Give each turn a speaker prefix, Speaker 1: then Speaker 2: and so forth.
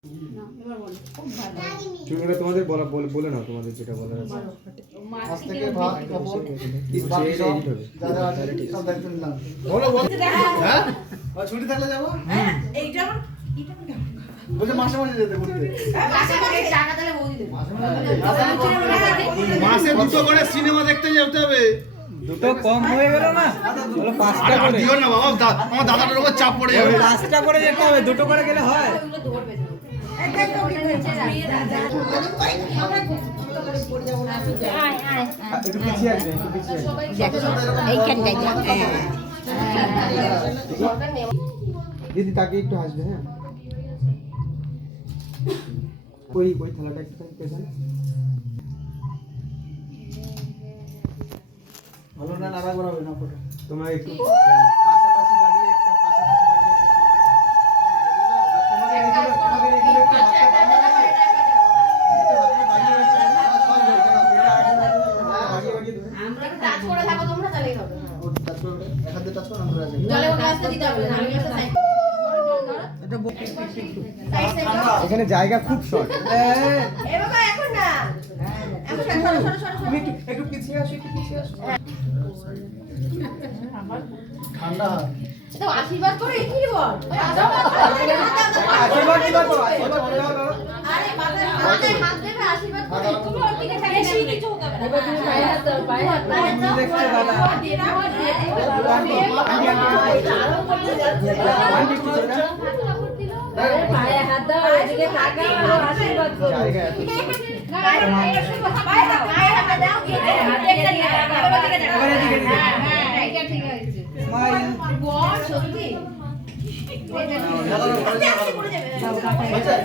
Speaker 1: এবার তোমাদের বলে নাও তোমাদের যেটা বলার আছে।
Speaker 2: আজ থেকে ভাত কাপড় এডিট হবে। দাদা সব দায়িত্ব নিলাম। বলো হ্যাঁ ছুটি থাকলে যাবো।
Speaker 3: এইটা
Speaker 2: বলছে মাসে মাসে যেতে বলতে।
Speaker 3: টাকা তাহলে বৌদি দেবে।
Speaker 2: মাসে দুটো করে সিনেমা দেখতে যেতে হবে।
Speaker 1: দুটো কম হয়ে গেল না, বলো পাঁচটা করে
Speaker 2: দিও না বাবা, আমার দাদাটার উপর চাপ পড়ে যাবে।
Speaker 1: পাঁচটা করে যেতে হবে, দুটো করে গেলে হয়। একটু পিছিয়ে আসবে, একটু পিছিয়ে দিদি তাকে একটু হাসবে। হ্যাঁ ওই থালাটা একটুখানি পেছনে
Speaker 2: ভালো না নাড়া করা হবে না ফটো।
Speaker 1: তোমার একটু পাশাপাশি দাঁড়িয়ে একটা
Speaker 3: আমরা টাচ করে থাকো তোমরা তাহলেই হবে।
Speaker 2: ও টাচ করবে, এক হাতে টাচ করো, আমরা আছে।
Speaker 3: জলে ওর গ্লাসটা দিতে হবে না, আমি গ্লাসটা সাইড
Speaker 1: এখানে জায়গা খুব শর্ট।
Speaker 3: এ বাবা এখন না, এখন সরো সরো সরো
Speaker 1: তুমি একটু পিছিয়ে আসো, একটু পিছিয়ে আসো।
Speaker 2: ঠান্ডা হাত।
Speaker 3: তো আশীর্বাদ করে কি বল
Speaker 1: আশীর্বাদ কি করো? আশীর্বাদ করো।
Speaker 3: আরে মাথায় হাত দেবে আশীর্বাদ করে তুমি ওর দিকে থাকে বেশি কিছু হবে না। এবার তুমি পায়ে হাত দাও, পায়ে হাত দাও।
Speaker 1: তুমি দেখছো দাদা
Speaker 3: পায়ে হাত দাও, এদিকে তাকাও আর আশীর্বাদ করো।
Speaker 1: জায়গা এত
Speaker 3: পায়ে দাও, হাতে নিয়ে তাকাও, ওদিকে তাকাও। হ্যাঁ এটা ঠিক আছে।
Speaker 1: স্মাইল।
Speaker 3: বল সত্যি।